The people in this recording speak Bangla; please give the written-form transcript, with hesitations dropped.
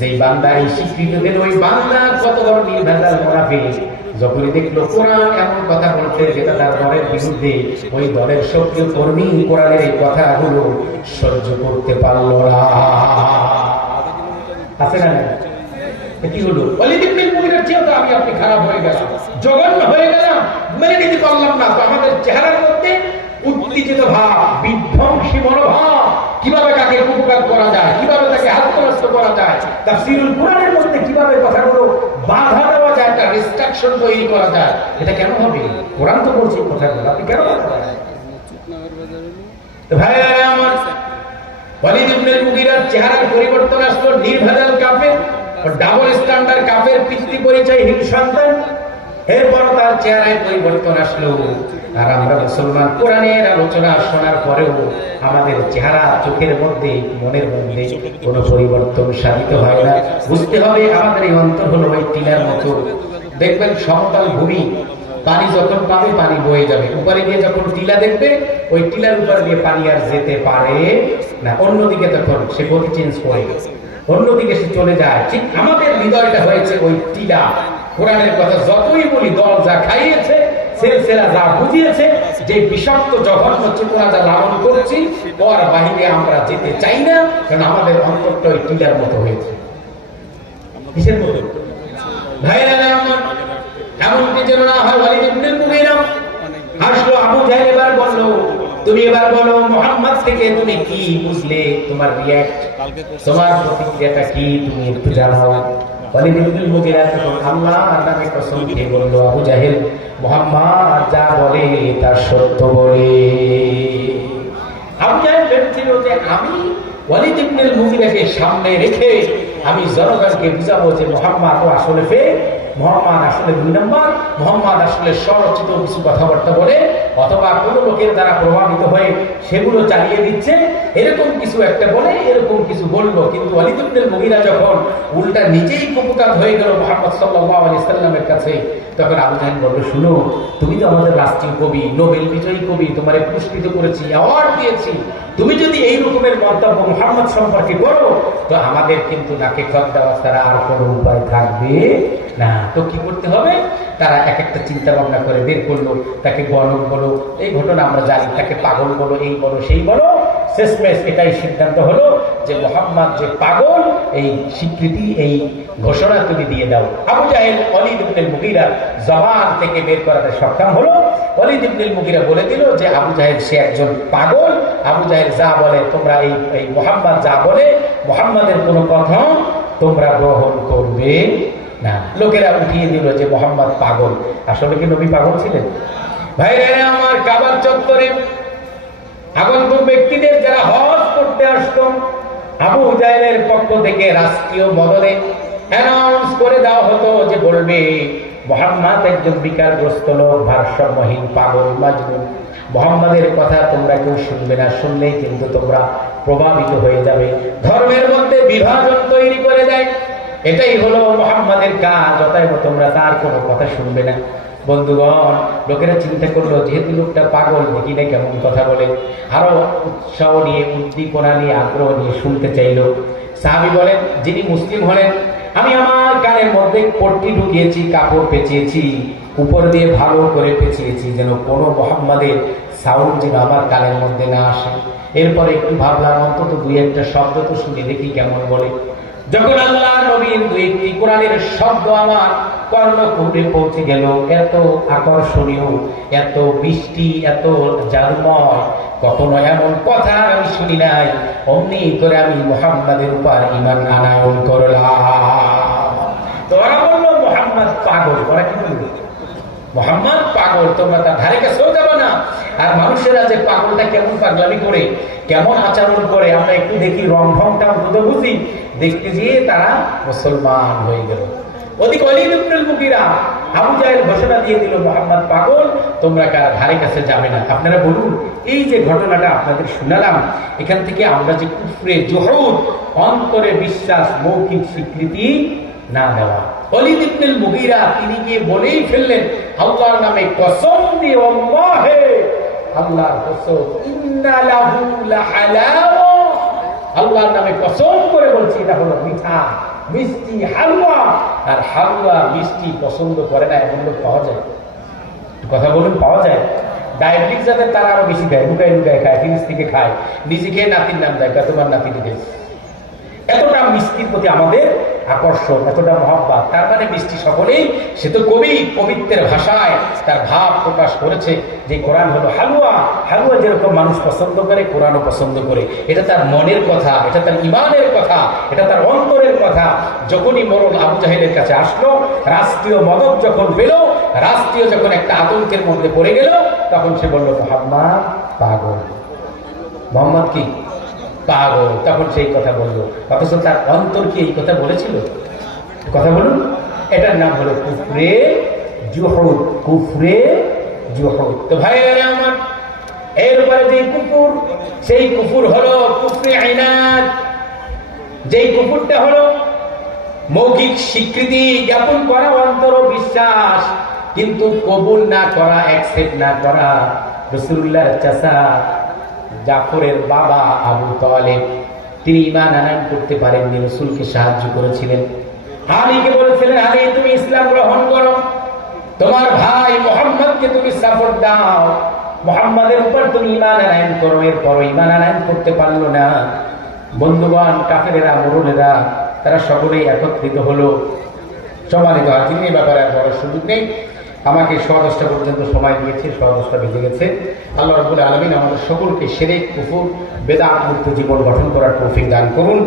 যে বান্দা এই স্বীকৃতি দিল ওই বান্দা কত বড় নির্ভেজাল মুনাফিক। যখনই দেখলো কোরআন এমন কথা বলছে যেটা তার দলের বিরুদ্ধে, ওই দলের সক্রিয় কর্মী কোরআনের এই কথাগুলো সহ্য করতে পারলো না। আছে না? কি হলো? ওয়ালিদ ইবনে মুগীরার চেয়ে তো আমি আপনি খারাপ হয়ে গেলাম, জঘন্য হয়ে গেলাম, মেনে নিতে পারলাম না। তো আমাদের চেহারার মধ্যে উত্তেজিত ভাব, বিধ্বংসী মনোভাব, কিভাবে কাকে কুপকার করা যায়, কিভাবে তাকে হাতগ্রস্ত করা যায়, তাফসীরুল কোরআনের মধ্যে কিভাবে কথাগুলো বাধা দেওয়া যায়, একটা রেস্ট্রিকশন তৈরি করা যায়, এটা কেন হবে? কোরআন তো বলছে কথাগুলো, আপনি কেন বলছেন? তো ভাইরা আমার, ওয়ালিদ ইবনে মুগীরার চেহারার পরিবর্তন আসলো, নির্ভেজাল কাফের, ডাবল স্ট্যান্ডার্ড কাফের, পিতৃ পরিচয়হীন সন্তান। এরপর তার চেহারায় পরিবর্তন আসলো। আর আমরা মুসলমান কোরআনের আলোচনা শোনার পরেও আমাদের চেহারা, চোখের মধ্যে, মনের মধ্যে কোনো পরিবর্তন সাধিত হয় না। বুঝতে হবে আমাদের এই অন্তর হলো ওই টিলার মতো। দেখবেন সমতল ভূমি, পানি যখন পাবে পানি বয়ে যাবে, উপরে গিয়ে যখন টিলা দেখবে ওই টিলার উপর দিয়ে পানি আর যেতে পারে না, অন্যদিকে তখন সে গতি চেঞ্জ করে অন্যদিকে সে চলে যায়। ঠিক আমাদের হৃদয়টা হয়েছে ওই টিলা। কোরআনের কথা যতই বলি, দল যা খাইয়েছে, সিলসিলা যা বুঝিয়েছে, যে বিষাক্ত জঘন্য চেতনা যা লালন করছি, ওর বাহিরে আমরা যেতে চাই না, কারণ আমাদের অন্তরটা ওই টিলার মতো হয়েছে। কিসের মতো? ভাইরা আমার, এমনকি যেন না হয় ওয়ালিদ ইবনে মুগীরা হাসলো। আবু জাহেল এবার বলল, তুমি এবার বলো মুহাম্মদ থেকে তুমি কি বুঝলে, তোমার রিঅ্যাক্ট, তোমার প্রতিক্রিয়াটা কি, তুমি একটু জানাও। ওয়ালিদ ইবনে মুগীরা তখন আল্লাহর নামে কসম খেয়ে বলল, আবু জাহেল মুহাম্মদ যা বলে তা সত্য বলে। আবু জাহেল ভেবেছিল যে আমি ওয়ালিদ ইবনে মুগীরাকে সামনে রেখে আমি জনগণকে বুঝাবো যে মুহাম্মদ আসলে ফেক, মুহাম্মদ আসলে 2 নম্বর, মুহাম্মদ আসলে স্বরচিত কিছু কথাবার্তা বলে অথবা কোন লোকের দ্বারা প্রভাবিত হয়ে সেগুলো চালিয়ে দিচ্ছে, এরকম কিছু একটা বলে, এরকম কিছু বলবো। কিন্তু ওয়ালিদ ইবনে মুগীরা যখন উল্টা নিজেই কুপকাত হয়ে গেল মুহাম্মদ সাল্লাল্লাহু আলাইহি সাল্লামের কাছে, তখন আবু জাহেল বলল, শুনো, তুমি তো আমাদের রাষ্ট্রীয় কবি, নোবেল বিজয়ী কবি, তোমারে পুরস্কৃত করেছি, অ্যাওয়ার্ড দিয়েছি, তুমি যদি এই রকমের মন্তব্য মুহাম্মদ সম্পর্কে করো তো আমাদের কিন্তু নাকে খত দেওয়া ছাড়া আর কোনো উপায় থাকবে না। তো কি করতে হবে? তারা এক একটা চিন্তা ভাবনা করে বের করলো, তাকে গণক বলো, এই ঘটনা আমরা জানি, তাকে পাগল বলো, এই বলো, সেই বলো। শেষমেশ এটাই সিদ্ধান্ত হলো যে মুহাম্মদ যে পাগল, এই স্বীকৃতি, এই ঘোষণা তুমি দিয়ে দাও। আবু জাহেল ওয়ালিদ ইবনে মুগীরা জবান থেকে বের করাতে সক্ষম হলো। ওয়ালিদ ইবনে মুগীরা বলে দিল যে আবু জাহেল সে একজন পাগল, আবু জাহেল যা বলে তোমরা এই মুহাম্মদ যা বলে, মুহাম্মাদের কোনো কথা তোমরা গ্রহণ করবে না। লোকেরা উঠিয়ে দিল যে মুহাম্মদ পাগল। আসলে কি নবী পাগল ছিলেন? ভাইরা আমার, কাবার চত্বরে আগন্তুক ব্যক্তিদের যারা হজ করতে আসতো, আবু জাহেলের পক্ষ থেকে রাষ্ট্রীয় বদলে অ্যানাউন্স করে দেওয়া হতো যে বলবে মুহাম্মদ একজন বিকারগ্রস্ত লোক, ভারসাম্যহীন, পাগল, মাজনুন। মুহাম্মাদের কথা তোমরা কেউ শুনবে না, শুনলেই কিন্তু তোমরা প্রভাবিত হয়ে যাবে। ধর্মের মধ্যে বিভাজন তৈরি করে দেয়। এটাই হলো মুহাম্মাদের কাজ, অতএব তোমরা তার কোনো কথা শুনবে না। বন্ধুগণ, লোকেরা চিন্তা করলো যেহেতু লোকটা পাগল, দেখি না কেমন কথা বলে, আরো উৎসাহ নিয়ে, উদ্দীপনা নিয়ে, আগ্রহ নিয়ে শুনতে চাইলো। সাহাবী বলেন, যিনি মুসলিম হলেন, আমি আমার কানের মধ্যে পট্টি ঢুকিয়েছি, কাপড় পেঁচিয়েছি, উপর দিয়ে ভালো করে পেঁচিয়েছি, যেন কোনো মুহাম্মাদের সাউন্ড যেন আমার কানের মধ্যে না আসে। এরপরে একটু ভাবলাম অন্তত 2-1টা শব্দ তো শুনে দেখি কেমন বলে। যখন আল্লাহ নবীর 2-1টি কোরআনের শব্দ আমার কর্ণকুহরে পৌঁছে গেল, এত আকর্ষণীয়, এত বৃষ্টি, এত জাদুময়, কখনো এমন কথা আমি শুনি নাই। অমনি করে আমি মুহাম্মাদের উপর ঈমান আনয়ন করলাম। তো ওরা বললো মুহাম্মদ পাগল। ওরা কি বলল? মুহাম্মদ পাগল, তোমরা তার ধারে কাছেও যাবে না। আর মানুষেরা যে পাগলটা কেমন পাগলামি করে, কেমন আচরণ করে, আমরা একটু দেখি, রং ঢংটা বুঝে বুঝি, দেখতে গিয়ে তারা মুসলমান হয়ে গেল। ওদিকে ওয়ালিদ ইবনে মুগীরা, আবু জাহেল ঘোষণা দিয়ে দিল মুহাম্মদ পাগল, তোমরা কার ধারে কাছে যাবে না। আপনারা বলুন, এই যে ঘটনাটা আপনাদের শুনালাম, এখান থেকে আমরা যে কুফরে, জুহুদ, অন্তরে বিশ্বাস, মৌখিক স্বীকৃতি না দেওয়া। ওয়ালিদ ইবনে মুগীরা তিনি গিয়ে বলেই ফেললেন আল্লাহর নামে কসম দিয়ে, আল্লাহে, আল্লাহর কসম, ইন্না লাহু লাহালাওয়া, আল্লাহর নামে কসম করে বলছি সেটা হলো মিঠা মিষ্টি হালুয়া। আর হালুয়া মিষ্টি পছন্দ করে না এমন লোক পাওয়া যায়? কথা বলুন, পাওয়া যায়? ডায়াবেটিস যাদের তারা আরো বেশি খায়, লুকায় লুকায় খায়, ফিনিস থেকে খায়, নিজে খেয়ে নাতির নাম দেয়, তোমার নাতি দিতে। এতটা মিষ্টির প্রতি আমাদের আকর্ষণ, এতটা মহব্বত। তার মানে মিষ্টি সকলেই, সে তো কবি কবিত্বের ভাষায় তার ভাব প্রকাশ করেছে যে কোরআন হলো হালুয়া। হালুয়া যেরকম মানুষ পছন্দ করে, কোরআনও পছন্দ করে। এটা তার মনের কথা, এটা তার ইমানের কথা, এটা তার অন্তরের কথা। যখনই মরল আবু জাহেলের কাছে আসলো, রাষ্ট্রীয় মদত যখন পেল, রাষ্ট্রীয় যখন একটা আতঙ্কের মধ্যে পড়ে গেল, তখন সে বলল মুহাম্মদ পাগল। মোহাম্মদ কি পাগল? তখন সেই কথা বললো, অথচ তার অন্তর কি এই কথা বলেছিল? কথা বলুন। এটার নাম হলো কুফরে জুহুদ। কুফরে জুহুদ। তো ভাইয়েরা আমার, এরপরে যে কুফর, সেই কুফর হলো কুফরে ইনাদ। যেই কুফরটা হলো মৌখিক স্বীকৃতি জ্ঞাপন করা, অন্তর বিশ্বাস, কিন্তু কবুল না করা, অ্যাকসেপ্ট না করা। রাসূলুল্লাহর চাচা জাফরের বাবা আবু তালেব, তিনি ঈমান আনয়ন করতে পারেননি, রাসূলকে সাহায্য করেছিলেন। আলীকে বলেছিলেন, আলী তুমি ইসলাম গ্রহণ করো, তোমার ভাই মুহাম্মদকে তুমি সাপোর্ট দাও, মুহাম্মাদের উপর তুমি ঈমান আনয়ন করো। এরপর ঈমান আনয়ন করতে পারলো না। বন্ধুগণ, কাফেরেরা, মুরুলেরা, তারা সকলেই একত্রিত হলো। সম্মানিত হাজির, এই ব্যাপারে আর বড় সুযোগ নেই। আমাকে 10:15 পর্যন্ত সময় দিয়েছে, 10:15 বেজে গেছে। আল্লাহ রাব্বুল আলামিন আমাদের সকলকে শিরক, কুফর, বেদাত মুক্ত জীবন গঠন করার তৌফিক দান করুন।